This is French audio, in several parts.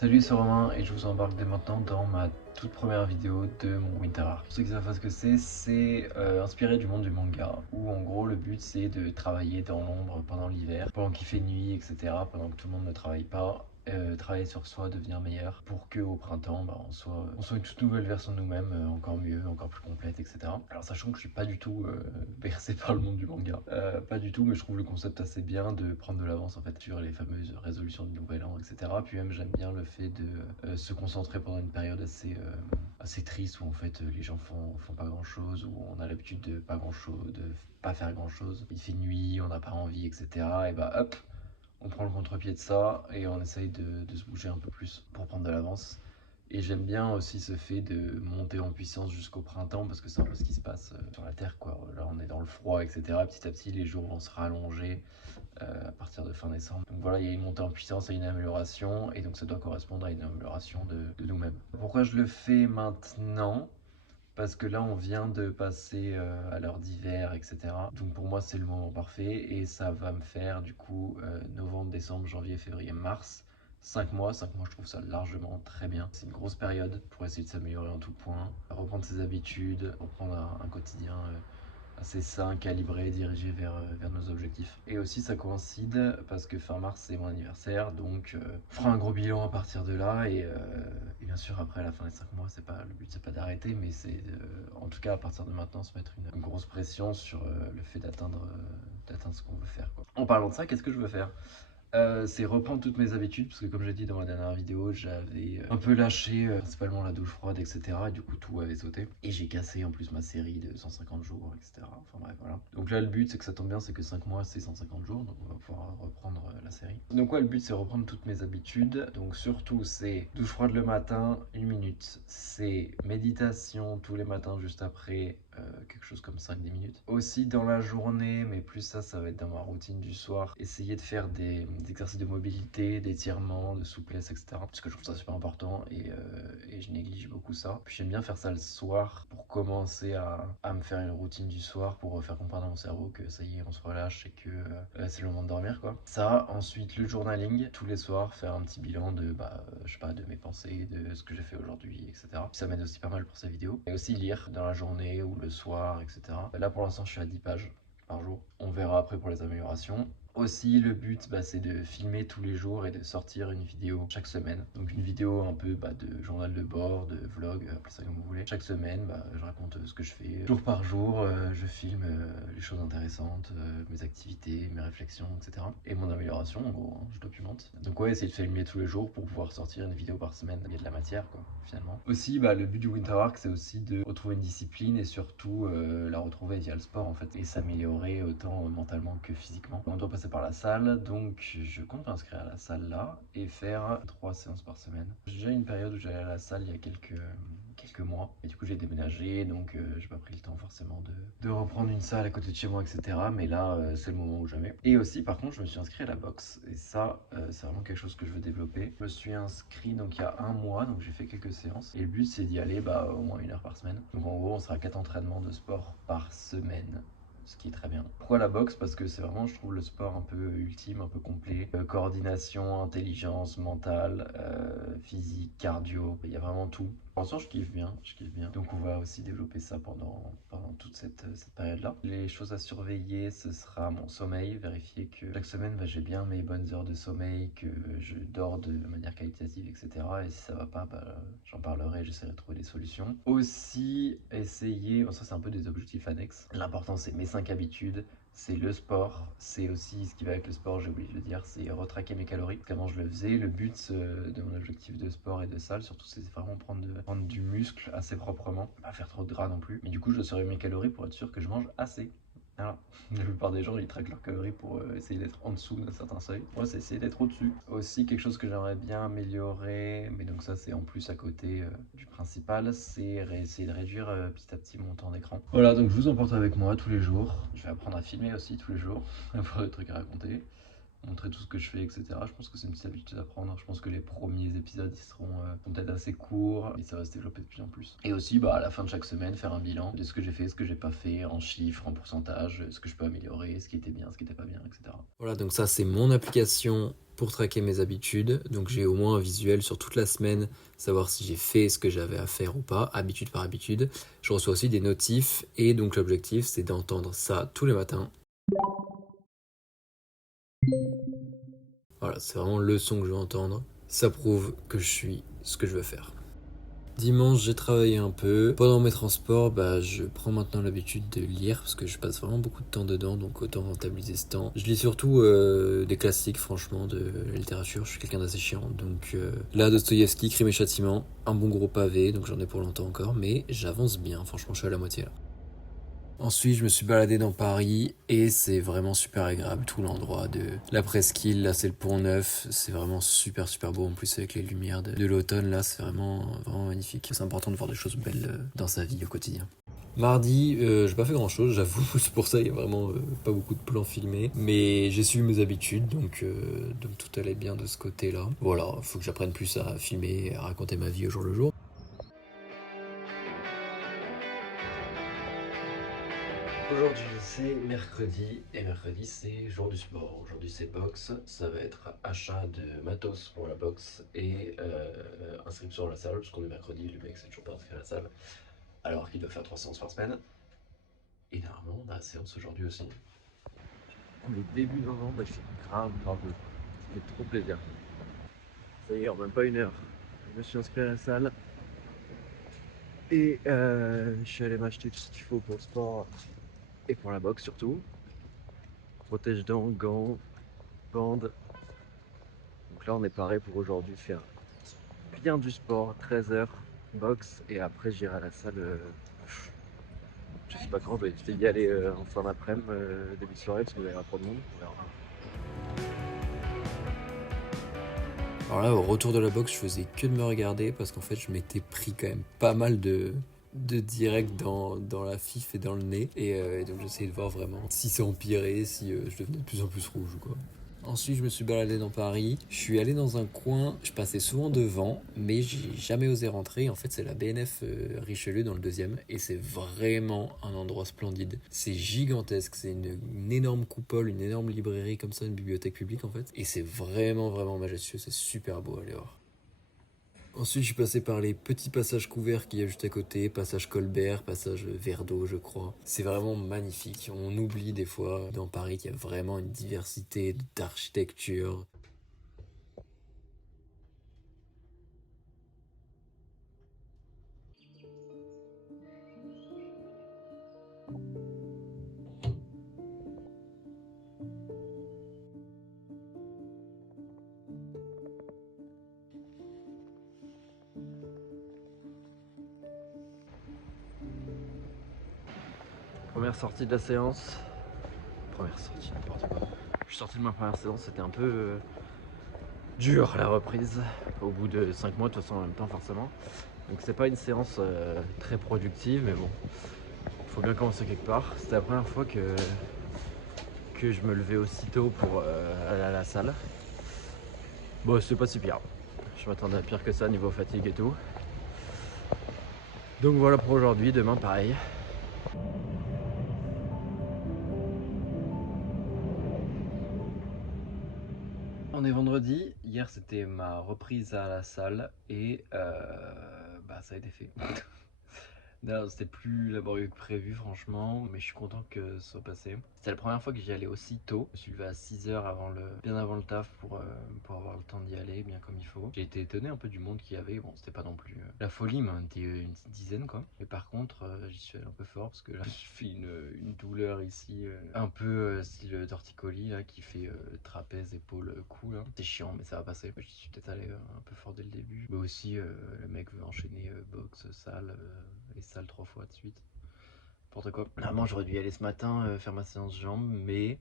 Salut, c'est Romain et je vous embarque dès maintenant dans ma toute première vidéo de mon Winter Arc. Pour ceux qui savent pas ce que c'est inspiré du monde du manga où en gros le but c'est de travailler dans l'ombre pendant l'hiver, pendant qu'il fait nuit, etc. Pendant que tout le monde ne travaille pas. Travailler sur soi, devenir meilleur pour qu'au printemps on soit une toute nouvelle version de nous-mêmes, encore mieux, encore plus complète, etc. Alors sachant que je suis pas du tout bercé par le monde du manga, pas du tout, mais je trouve le concept assez bien de prendre de l'avance en fait sur les fameuses résolutions du nouvel an, etc. Puis même j'aime bien le fait de se concentrer pendant une période assez triste où en fait les gens font pas grand chose, où on a l'habitude de pas grand chose, de pas faire grand chose. Il fait nuit, on n'a pas envie, etc. Et bah hop, on prend le contre-pied de ça et on essaye de se bouger un peu plus pour prendre de l'avance. Et j'aime bien aussi ce fait de monter en puissance jusqu'au printemps parce que c'est un peu ce qui se passe sur la Terre, quoi. Là, on est dans le froid, etc. Petit à petit, les jours vont se rallonger à partir de fin décembre. Donc voilà, il y a une montée en puissance et une amélioration, et donc ça doit correspondre à une amélioration de nous-mêmes. Pourquoi je le fais maintenant? Parce que là, on vient de passer à l'heure d'hiver, etc. Donc pour moi, c'est le moment parfait et ça va me faire du coup novembre, décembre, janvier, février, mars. 5 mois je trouve ça largement très bien. C'est une grosse période pour essayer de s'améliorer en tout point, reprendre ses habitudes, reprendre un quotidien assez sain, calibré, dirigé vers nos objectifs. Et aussi ça coïncide parce que fin mars c'est mon anniversaire, donc on fera un gros bilan à partir de là et bien sûr après à la fin des 5 mois, c'est pas le but, c'est pas d'arrêter, mais c'est en tout cas à partir de maintenant se mettre une grosse pression sur le fait d'atteindre ce qu'on veut faire, quoi. En parlant de ça, qu'est-ce que je veux faire? C'est reprendre toutes mes habitudes, parce que comme j'ai dit dans ma dernière vidéo, j'avais un peu lâché, principalement la douche froide, etc. Et du coup, tout avait sauté. Et j'ai cassé en plus ma série de 150 jours, etc. Enfin bref, voilà. Donc là, le but, c'est que ça tombe bien, c'est que 5 mois, c'est 150 jours, donc on va pouvoir reprendre la série. Donc ouais, le but, c'est reprendre toutes mes habitudes. Donc surtout, c'est douche froide le matin, 1 minute. C'est méditation tous les matins juste après, quelque chose comme 5-10 minutes. Aussi dans la journée, mais plus ça va être dans ma routine du soir, essayer de faire des exercices de mobilité, d'étirement, de souplesse, etc. Parce que je trouve ça super important et je néglige beaucoup ça. Puis j'aime bien faire ça le soir pour commencer à me faire une routine du soir pour faire comprendre à mon cerveau que ça y est, on se relâche et que c'est le moment de dormir, quoi. Ça, ensuite le journaling, tous les soirs, faire un petit bilan de, je sais pas, de mes pensées, de ce que j'ai fait aujourd'hui, etc. Ça m'aide aussi pas mal pour ces vidéos. Et aussi lire dans la journée ou le soir, etc. Là pour l'instant, je suis à 10 pages par jour. On verra après pour les améliorations. Aussi, le but, c'est de filmer tous les jours et de sortir une vidéo chaque semaine. Donc une vidéo un peu de journal de bord, de vlog, appelez ça comme vous voulez. Chaque semaine, je raconte ce que je fais. Jour par jour, je filme les choses intéressantes, mes activités, mes réflexions, etc. Et mon amélioration, en gros, hein, je documente. Donc ouais, essayer de filmer tous les jours pour pouvoir sortir une vidéo par semaine. Il y a de la matière, quoi, finalement. Aussi, le but du Winter Arc, c'est aussi de retrouver une discipline et surtout la retrouver via le sport, en fait, et s'améliorer autant mentalement que physiquement. On doit passer par la salle, donc je compte m'inscrire à la salle là et faire 3 séances par semaine. J'ai déjà eu une période où j'allais à la salle il y a quelques mois, et du coup j'ai déménagé, donc j'ai pas pris le temps forcément de reprendre une salle à côté de chez moi, etc. Mais là, c'est le moment ou jamais. Et aussi, par contre, je me suis inscrit à la boxe, et ça, c'est vraiment quelque chose que je veux développer. Je me suis inscrit donc il y a un mois, donc j'ai fait quelques séances, et le but c'est d'y aller au moins 1 heure par semaine. Donc en gros, on sera 4 entraînements de sport par semaine, ce qui est très bien. Pourquoi la boxe? Parce que c'est vraiment, je trouve, le sport un peu ultime, un peu complet. Coordination, intelligence, mentale, physique, cardio, il y a vraiment tout. Pour l'instant, je kiffe bien, je kiffe bien. Donc on va aussi développer ça pendant toute cette période-là. Les choses à surveiller, ce sera mon sommeil, vérifier que chaque semaine, j'ai bien mes bonnes heures de sommeil, que je dors de manière qualitative, etc. Et si ça va pas, j'en parlerai, j'essaierai de trouver des solutions. Aussi, essayer, bon, ça c'est un peu des objectifs annexes. L'important c'est mes 5 habitudes, c'est le sport, c'est aussi ce qui va avec le sport, j'ai oublié de le dire, c'est retraquer mes calories. Comment je le faisais, le but de mon objectif de sport et de salle, surtout c'est vraiment prendre du muscle assez proprement, pas faire trop de gras non plus. Mais du coup, je saurais mes calories pour être sûr que je mange assez. Voilà. La plupart des gens, ils traquent leurs calories pour essayer d'être en dessous d'un certain seuil. Moi, c'est essayer d'être au-dessus. Aussi, quelque chose que j'aimerais bien améliorer, mais donc ça, c'est en plus à côté du principal, c'est essayer de réduire petit à petit mon temps d'écran. Voilà, donc je vous emporte avec moi tous les jours. Je vais apprendre à filmer aussi tous les jours, avoir des trucs à raconter. montrer tout ce que je fais, etc. Je pense que c'est une petite habitude à prendre. Je pense que les premiers épisodes ils seront peut-être assez courts et ça va se développer de plus en plus. Et aussi à la fin de chaque semaine faire un bilan de ce que j'ai fait, ce que j'ai pas fait, en chiffres, en pourcentage, ce que je peux améliorer, ce qui était bien, ce qui était pas bien, etc. Voilà, donc ça c'est mon application pour traquer mes habitudes. Donc j'ai au moins un visuel sur toute la semaine, savoir si j'ai fait ce que j'avais à faire ou pas, habitude par habitude. Je reçois aussi des notifs et donc l'objectif c'est d'entendre ça tous les matins. Voilà, c'est vraiment le son que je veux entendre. Ça prouve que je suis ce que je veux faire. Dimanche, j'ai travaillé un peu. Pendant mes transports, je prends maintenant l'habitude de lire parce que je passe vraiment beaucoup de temps dedans, donc autant rentabiliser ce temps. Je lis surtout des classiques, franchement, de la littérature. Je suis quelqu'un d'assez chiant, donc là, Dostoïevski, Crime et Châtiment, un bon gros pavé, donc j'en ai pour longtemps encore, mais j'avance bien. Franchement, je suis à la moitié là. Ensuite, je me suis baladé dans Paris et c'est vraiment super agréable, tout l'endroit de la Presqu'île. Là, c'est le Pont Neuf. C'est vraiment super, super beau. En plus, avec les lumières de l'automne, là, c'est vraiment, vraiment magnifique. C'est important de voir des choses belles dans sa vie au quotidien. Mardi, j'ai pas fait grand chose, j'avoue. C'est pour ça, il y a vraiment pas beaucoup de plans filmés. Mais j'ai suivi mes habitudes, donc tout allait bien de ce côté-là. Voilà, faut que j'apprenne plus à filmer et à raconter ma vie au jour le jour. Aujourd'hui c'est mercredi et mercredi c'est jour du sport. Aujourd'hui c'est boxe, ça va être achat de matos pour la boxe et inscription à la salle parce qu'on est mercredi, le mec c'est toujours pas inscrit à la salle alors qu'il doit faire 3 séances par semaine. Et normalement on a la séance aujourd'hui aussi. On est début novembre et je suis grave heureux. Ça fait trop plaisir. Ça y est, en même pas une heure, je me suis inscrit à la salle et je suis allé m'acheter tout ce qu'il faut pour le sport et pour la boxe surtout. Protège-dents, gants, bandes. Donc là on est paré pour aujourd'hui faire bien du sport, 13 heures, boxe et après j'irai à la salle, je sais pas quand, je vais essayer d'y aller en fin d'après-midi, début de soirée parce qu'il va y avoir trop de monde, on verra. Alors là au retour de la boxe je faisais que de me regarder parce qu'en fait je m'étais pris quand même pas mal de direct dans la fif et dans le nez et donc j'essayais de voir vraiment si ça empirait, si je devenais de plus en plus rouge ou quoi. Ensuite, je me suis baladé dans Paris. Je suis allé dans un coin, je passais souvent devant, mais j'ai jamais osé rentrer. En fait, c'est la BNF Richelieu dans le 2e, et c'est vraiment un endroit splendide. C'est gigantesque, c'est une énorme coupole, une énorme librairie comme ça, une bibliothèque publique en fait. Et c'est vraiment, vraiment majestueux, c'est super beau à aller voir. Ensuite, je suis passé par les petits passages couverts qu'il y a juste à côté, passage Colbert, passage Verdot, je crois. C'est vraiment magnifique. On oublie des fois dans Paris qu'il y a vraiment une diversité d'architecture. Première sortie de la séance. Première sortie, n'importe quoi. Je suis sorti de ma première séance, c'était un peu dur la reprise. Au bout de 5 mois, de toute façon, en même temps, forcément. Donc, c'est pas une séance très productive, mais bon, faut bien commencer quelque part. C'était la première fois que je me levais aussitôt pour aller à la salle. Bon, c'est pas si pire. Je m'attendais à pire que ça niveau fatigue et tout. Donc voilà pour aujourd'hui, demain pareil. On est vendredi, hier c'était ma reprise à la salle et ça a été fait. Non, c'était plus laborieux que prévu franchement, mais je suis content que ce soit passé. C'était la première fois que j'y allais aussi tôt. Je me suis levé à 6 heures bien avant le taf pour avoir le temps d'y aller bien comme il faut. J'ai été étonné un peu du monde qu'il y avait. Bon, c'était pas non plus la folie, mais on était une petite dizaine quoi. Mais par contre, j'y suis allé un peu fort parce que là, je fais une douleur ici, un peu style torticolis là, qui fait trapèze, épaule, cou là. C'est chiant, mais ça va passer. J'y suis peut-être allé un peu fort dès le début. Mais aussi, le mec veut enchaîner boxe, salle et salle 3 fois de suite. N'importe quoi. Normalement, j'aurais dû y aller ce matin faire ma séance jambes, mais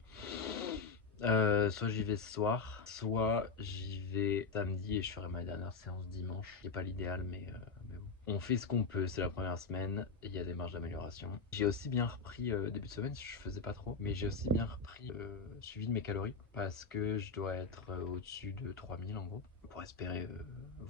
soit j'y vais ce soir, soit j'y vais samedi et je ferai ma dernière séance dimanche. C'est pas l'idéal, mais bon. On fait ce qu'on peut, c'est la première semaine, il y a des marges d'amélioration. J'ai aussi bien repris début de semaine, je faisais pas trop, mais j'ai aussi bien repris suivi de mes calories parce que je dois être au-dessus de 3000 en gros pour espérer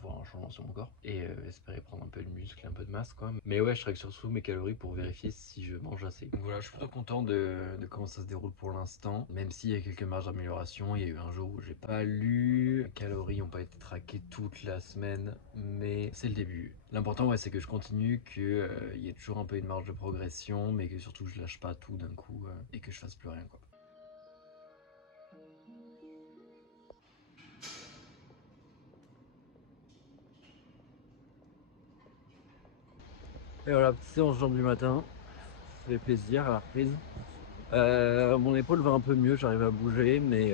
voir un changement sur mon corps et espérer prendre un peu de muscle, un peu de masse quoi. Mais ouais, je traque surtout mes calories pour vérifier si je mange assez. Donc voilà, je suis plutôt content de comment ça se déroule pour l'instant, même s'il y a quelques marges d'amélioration. Il y a eu un jour où j'ai pas lu, les calories n'ont pas été traquées toute la semaine, mais c'est le début. L'important ouais, c'est que je continue, qu'il y ait toujours un peu une marge de progression, mais que surtout je lâche pas tout d'un coup et que je fasse plus rien quoi. Et voilà, petite séance jambes du matin, ça fait plaisir à la reprise. Mon épaule va un peu mieux, j'arrive à bouger, mais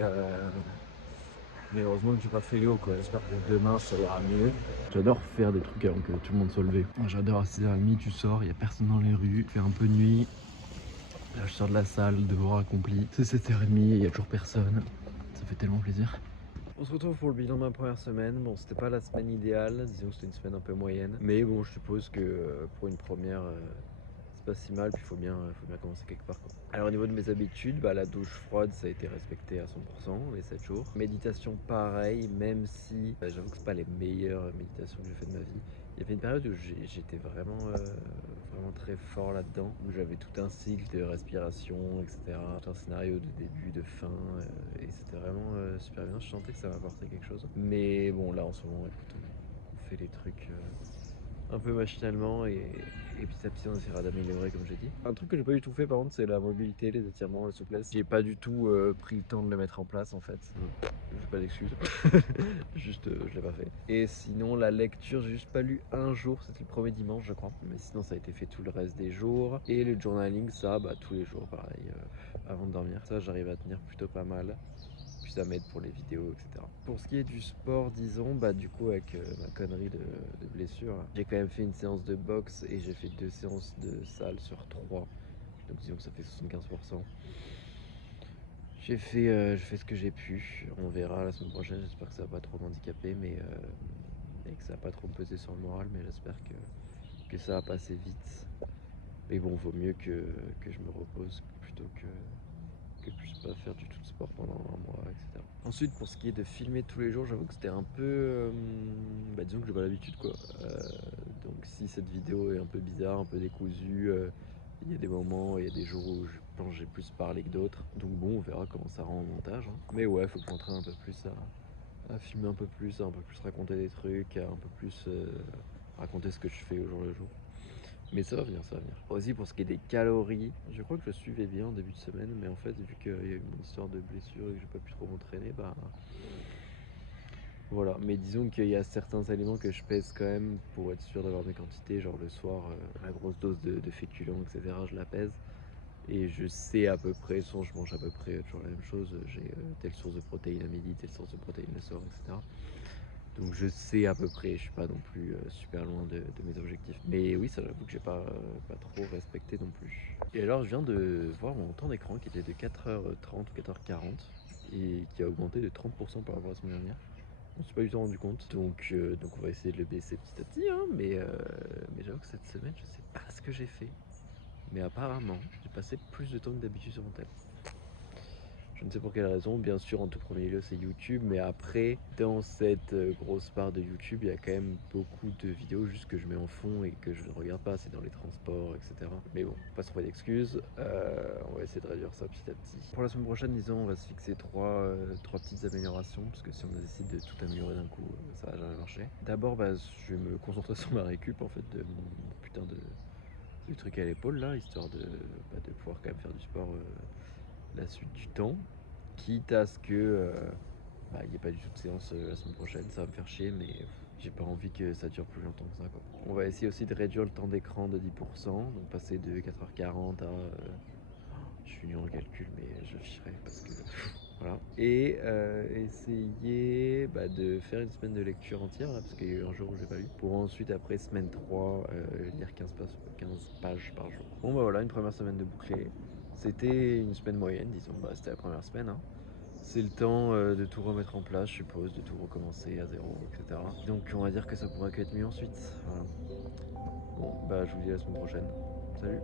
heureusement que j'ai pas fait Léo quoi. J'espère que demain ça ira mieux. J'adore faire des trucs avant que tout le monde soit levé. J'adore à 6h30, tu sors, il y a personne dans les rues, il fait un peu nuit. Là je sors de la salle, devoir accompli. C'est 7h30, il y a toujours personne. Ça fait tellement plaisir. On se retrouve pour le bilan de ma première semaine. Bon, c'était pas la semaine idéale, disons que c'était une semaine un peu moyenne. Mais bon, je suppose que pour une première, c'est pas si mal, puis faut bien commencer quelque part quoi. Alors au niveau de mes habitudes, bah, la douche froide ça a été respecté à 100% les 7 jours. Méditation pareil, même si j'avoue que c'est pas les meilleures méditations que j'ai fait de ma vie. Il y avait une période où j'étais vraiment très fort là-dedans, où j'avais tout un cycle de respiration, etc. Tout un scénario de début, de fin, et c'était vraiment super bien. Je sentais que ça m'apportait quelque chose. Mais bon, là en ce moment, écoute, on fait les trucs un peu machinalement et petit à petit on essaiera d'améliorer comme j'ai dit. Un truc que j'ai pas du tout fait par contre c'est la mobilité, les étirements, la souplesse. J'ai pas du tout pris le temps de le mettre en place en fait. J'ai pas d'excuses. Juste je l'ai pas fait. Et sinon la lecture j'ai juste pas lu un jour, c'était le premier dimanche je crois. Mais sinon ça a été fait tout le reste des jours. Et le journaling ça bah tous les jours pareil avant de dormir. Ça j'arrive à tenir plutôt pas mal. Puis ça m'aide pour les vidéos, etc. Pour ce qui est du sport, disons, bah du coup avec ma connerie de blessure, j'ai quand même fait une séance de boxe et j'ai fait 2 séances de salle sur 3. Donc disons que ça fait 75%. J'ai fait ce que j'ai pu. On verra la semaine prochaine, j'espère que ça va pas trop m'handicaper, mais et que ça va pas trop me peser sur le moral, mais j'espère que ça va passer vite. Mais bon, vaut mieux que je me repose plutôt que je puisse pas faire du tout de sport pendant un mois, etc. Ensuite, pour ce qui est de filmer tous les jours, j'avoue que c'était un peu. Bah, disons que j'ai pas l'habitude quoi. Donc, si cette vidéo est un peu bizarre, un peu décousue, il y a des moments, il y a des jours où je pense que j'ai plus parlé que d'autres. Donc, bon, on verra comment ça rend au montage. Hein. Mais ouais, faut que je m'entraîne un peu plus à filmer un peu plus, à un peu plus raconter des trucs, à un peu plus raconter ce que je fais au jour le jour. Mais ça va venir, ça va venir. Aussi pour ce qui est des calories, je crois que je suivais bien en début de semaine, mais en fait vu qu'il y a eu mon histoire de blessure et que j'ai pas pu trop m'entraîner, bah voilà. Mais disons qu'il y a certains aliments que je pèse quand même pour être sûr d'avoir mes quantités, genre le soir, la grosse dose de féculents, etc. Je la pèse. Et je sais à peu près, souvent je mange à peu près toujours la même chose, j'ai telle source de protéines à midi, telle source de protéines le soir, etc. Donc je sais à peu près, je suis pas non plus super loin de mes objectifs. Mais oui, ça j'avoue que j'ai pas trop respecté non plus. Et alors je viens de voir mon temps d'écran qui était de 4h30 ou 4h40 et qui a augmenté de 30% par rapport à la semaine dernière. On s'est pas du tout rendu compte. Donc on va essayer de le baisser petit à petit. Hein, mais j'avoue que cette semaine, je sais pas ce que j'ai fait. Mais apparemment, j'ai passé plus de temps que d'habitude sur mon tel. Je ne sais pour quelle raison, bien sûr en tout premier lieu c'est YouTube, mais après dans cette grosse part de YouTube il y a quand même beaucoup de vidéos juste que je mets en fond et que je ne regarde pas, c'est dans les transports etc. Mais bon, pas se trouver d'excuses, on va essayer de réduire ça petit à petit. Pour la semaine prochaine disons on va se fixer trois petites améliorations, parce que si on décide de tout améliorer d'un coup ça va jamais marcher. D'abord bah, je vais me concentrer sur ma récup en fait de mon putain de truc à l'épaule là, histoire de pouvoir quand même faire du sport la suite du temps, quitte à ce que il n'y ait pas du tout de séance la semaine prochaine, ça va me faire chier, mais j'ai pas envie que ça dure plus longtemps que ça quoi. On va essayer aussi de réduire le temps d'écran de 10%, donc passer de 4h40 à je suis nul en calcul mais je le ferai parce que voilà. Et essayer de faire une semaine de lecture entière là, parce qu'il y a eu un jour où j'ai pas lu, pour ensuite après semaine 3 lire 15 pages par jour. Bon bah voilà, une première semaine de bouclé. C'était une semaine moyenne, disons, bah, c'était la première semaine. Hein. C'est le temps de tout remettre en place, je suppose, de tout recommencer à zéro, etc. Donc on va dire que ça pourrait qu'être mieux ensuite. Voilà. je vous dis à la semaine prochaine. Salut!